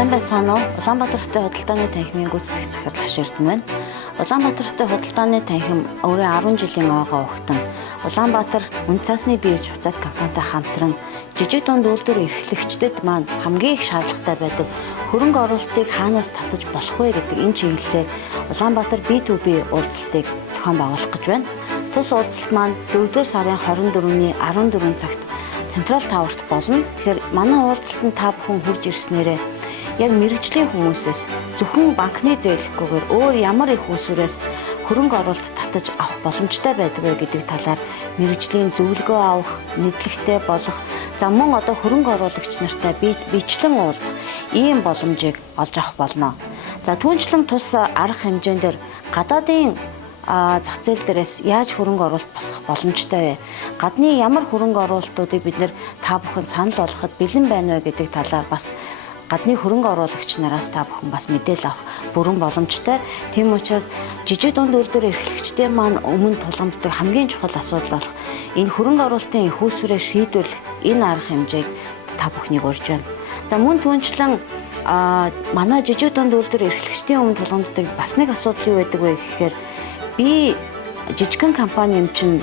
Сайн байцгаана уу? Улаанбаатар хотын худалдааны танхимын гүйцэтгэх захирал Хаширдэн байна. Улаанбаатар хотын худалдааны танхим өөрийн 10 жилийн ойгоо өгтөн Улаанбаатар үн цасны бирж хуцаад компанитай хамтран жижиг дунд үйлдвэр эрхлэгчдэд маань хамгийн их шаардлагатай байдаг хөрөнгө оруулалтыг хаанаас татаж болох вэ гэдэг энэ чиглэлээр Улаанбаатар B2B уулзалтыг зохион байгуулах гэж байна. Тус уулзалт маань 4-р сарын 24-ний 14 цагт Централ Таверт болно. Тэгэхээр манай уулзалтанд та бүхэн хурж ирснээрээ яг мэрэгжлийн хүмүүсээс зөвхөн банкны зээлхгүйгээр өөр ямар их усүрээс хөрөнгө оруулалт татаж авах боломжтой байдаг вэ гэдэг талаар мэрэгжлийн зөвлөгөө авах, мэдлэгтэй болох, за мөн одоо хөрөнгө оруулагч нартай бичлэн уулзах ийм боломжийг олж авах болно. За түүнчлэн тус арга хэмжээндээр гадаадын зах зээл дээрээс яаж хөрөнгө оруулалт босгох боломжтой вэ? Гадны ямар хөрөнгө оруулалтуудыг бид нэр та бүхэн санал болгоход бэлэн байна вэ гэдэг талаар бас гадны хөрөнгө оруулагч нараас та бүхэн бас мэдээлэл авах бүрэн боломжтой. Тийм учраас жижиг дунд үйлдвэр эрхлэгчдээ маань өмнө тулгамддаг хамгийн чухал асуудал болох энэ хөрөнгө оруулалтын их үүсвэрээ шийдвэрлэх энэ арга хэмжээг та бүхнийг урьж байна. За мөн түүнчлэн манай жижиг дунд үйлдвэр эрхлэгчдийн өмнө тулгамддаг бас нэг асуудал юу байдаг вэ гэхээр би жижигхэн компани юм чинь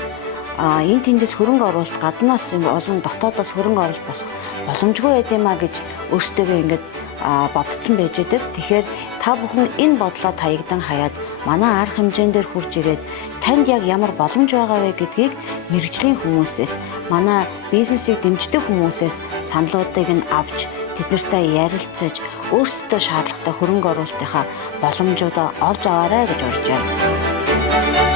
энэ тэндээс хөрөнгө оруулалт гаднаас олон дотоодоос хөрөнгө оруулалт босох боломжгүй байд юм а гэж өөрсдөө ингэж бодсон байж байдаг. Тэгэхээр та бүхэн энэ бодлоо таягдан хаяад манай арга хэмжээндээр хурж ирээд танд яг ямар боломж байгаа вэ гэдгийг мэрэгжлийн хүмүүсээс, манай бизнесийг дэмждэг хүмүүсээс саналуудыг нь авч тэднэртэй ярилцаж өөрсдөө шаардлагатай хөрөнгө оруулалтынхаа боломжуудаа олж аваарай гэж урьж байна.